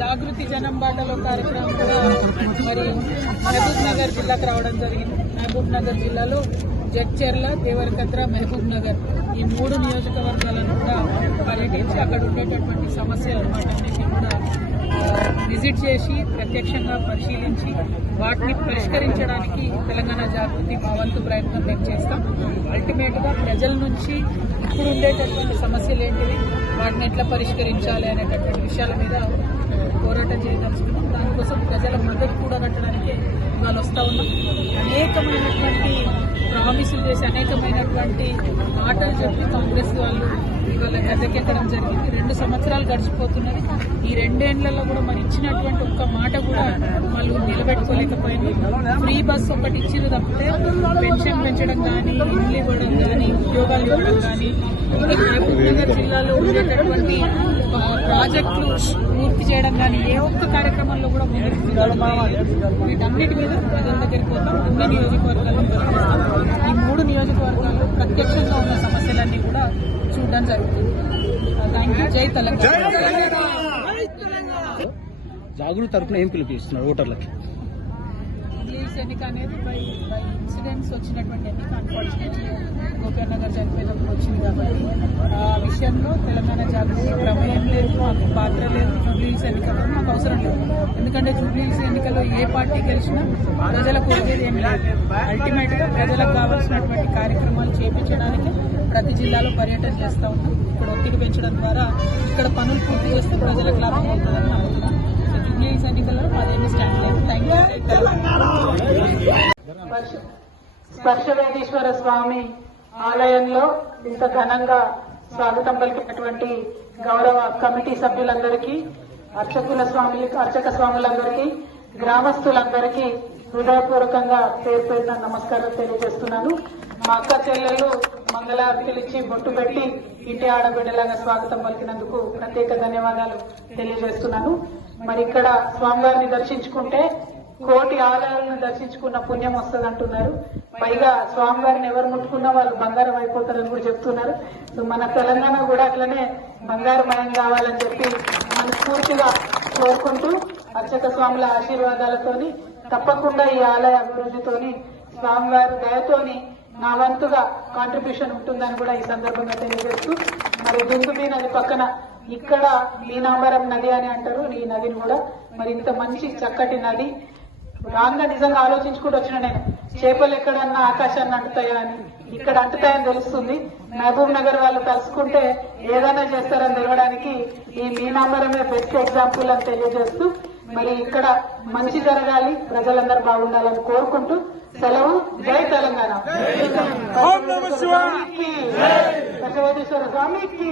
జాగృతి జనం బాటలో కార్యక్రమం కూడా మరి మహబూబ్ నగర్ జిల్లాకు రావడం జరిగింది. మహబూబ్ నగర్ జిల్లాలో జడ్చర్ల, దేవరకద్ర, మహబూబ్ నగర్ ఈ 3 నియోజకవర్గాలను కూడా పర్యటించి అక్కడ ఉండేటటువంటి సమస్యలు వాటన్నిటిని కూడా విజిట్ చేసి ప్రత్యక్షంగా పరిశీలించి వాటిని పరిష్కరించడానికి తెలంగాణ జాగృతి మా వంతు ప్రయత్నం మేము చేస్తాం. అల్టిమేట్ గా ప్రజల నుంచి ఇప్పుడు ఉండేటటువంటి సమస్యలు ఏంటివి, వాటిని ఎట్లా పరిష్కరించాలి అనేటటువంటి విషయాల మీద పోరాటం చేయదలుచుకున్నాం. దానికోసం ప్రజల మద్దతు కూడా కట్టడానికి ఇవాళ వస్తా ఉన్నాం. అనేకమైనటువంటి ప్రామిసులు చేసి అనేకమైనటువంటి మాటలు చెప్పి కాంగ్రెస్ వాళ్ళు ఇవాళ గద్దెకెక్కడం జరిగింది. 2 సంవత్సరాలు గడిచిపోతున్నది. ఈ 2 ఏళ్లలో కూడా మరి ఇచ్చినటువంటి ఒక్క మాట కూడా వాళ్ళు నిలబెట్టుకోలేకపోయింది. ఫ్రీ బస్ ఒకటి ఇచ్చింది తప్పితే పెన్షన్ పెంచడం కానీ, ఇల్లు ఇవ్వడం కానీ, ఉద్యోగాలు ఇవ్వడం కానీ, మహబూబ్ నగర్ జిల్లాలో ఉండేటటువంటి ప్రాజెక్టులు పూర్తి చేయడం కానీ ఏ ఒక్క కార్యక్రమంలో కూడా వీటన్నిటి మీద ప్రజల దగ్గరికి పోతాం. అన్ని నియోజకవర్గాల్లో ఈ 3 నియోజకవర్గాల్లో ప్రత్యక్షంగా ఉన్న సమస్యలన్నీ కూడా చూడడం జరుగుతుంది. Thank you. జై తెలంగాణ. జాగృతి తరఫున ఏం పిలుపుస్తున్నారు ఓటర్లకి? రిలీజ్ ఎన్నిక అనేది బై ఇన్సిడెంట్స్ వచ్చినటువంటి ఎన్నిక. అన్ఫార్చునేట్లీ గోపీనాథ్ నగర్ చనిపోయినప్పుడు వచ్చింది కాబట్టి ఆ విషయంలో తెలంగాణ జాగృతి ప్రమేయం లేదు, మాకు పాత్ర లేదు. జూబ్లీహిల్స్ ఎన్నికల్లో మాకు అవసరం లేదు. ఎందుకంటే జూబ్లీహిల్స్ ఎన్నికల్లో ఏ పార్టీ గెలిచినా ప్రజలకు వచ్చేది ఏం లేదు. అల్టిమేట్ గా ప్రజలకు కావాల్సినటువంటి కార్యక్రమాలు చేపించడానికి ప్రతి జిల్లాలో పర్యటన చేస్తూ ఉన్నాం. ఇక్కడ ఒత్తిడి పెంచడం ద్వారా ఇక్కడ పనులు పూర్తి చేస్తే ప్రజలకు లాభం అవుతుందని నమ్ముతున్నాం. జూబ్లీహిల్స్ ఎన్నికల్లో అదేమి స్టాండ్ లేదు. Thank you. స్పర్శవేదీశ్వర స్వామి ఆలయంలో ఇంత ఘనంగా స్వాగతం పలికినటువంటి గౌరవ కమిటీ సభ్యులందరికీ, అర్చక స్వాములందరికీ, గ్రామస్తులందరికీ హృదయపూర్వకంగా పేరు పేరున నమస్కారం తెలియజేస్తున్నాను. మా అక్క చెల్లెలు మంగళారతులు ఇచ్చి బొట్టు పెట్టి ఇంటి ఆడబిడ్డలాగా స్వాగతం పలికినందుకు ప్రత్యేక ధన్యవాదాలు తెలియజేస్తున్నాను. మరి ఇక్కడ స్వామివారిని దర్శించుకుంటే 1,000,000 ఆలయాలను దర్శించుకున్న పుణ్యం వస్తుంది అంటున్నారు. పైగా స్వామివారిని ఎవరు ముట్టుకున్నా వాళ్ళు బంగారం అయిపోతారని కూడా చెప్తున్నారు. సో మన తెలంగాణ కూడా అట్లనే బంగారమయం కావాలని చెప్పి మనస్ఫూర్తిగా కోరుకుంటూ అర్చక స్వాముల ఆశీర్వాదాలతోని తప్పకుండా ఈ ఆలయ అభివృద్ధితోని స్వామివారి దయతోని నా వంతుగా కాంట్రిబ్యూషన్ ఉంటుందని కూడా ఈ సందర్భంగా తెలియజేస్తూ, మరి దుందుబి నది పక్కన ఇక్కడ మీనాంబరం నది అని అంటారు. ఈ నదిని కూడా మరి ఇంత మంచి చక్కటి నది రాంగా నిజంగా ఆలోచించుకుంటూ వచ్చిన నేను, చేపలు ఎక్కడన్నా ఆకాశాన్ని అంటుతాయా అని, ఇక్కడ అంటుతాయని తెలుస్తుంది. మహబూబ్ నగర్ వాళ్ళు కలుసుకుంటే ఏదైనా చేస్తారని తెలవడానికి ఈ మీనాంబరమే బెస్ట్ ఎగ్జాంపుల్ అని తెలియజేస్తూ, మరి ఇక్కడ మంచి జరగాలి, ప్రజలందరూ బాగుండాలని కోరుకుంటూ సెలవు. జై తెలంగాణ. బసవేశ్వర స్వామికి.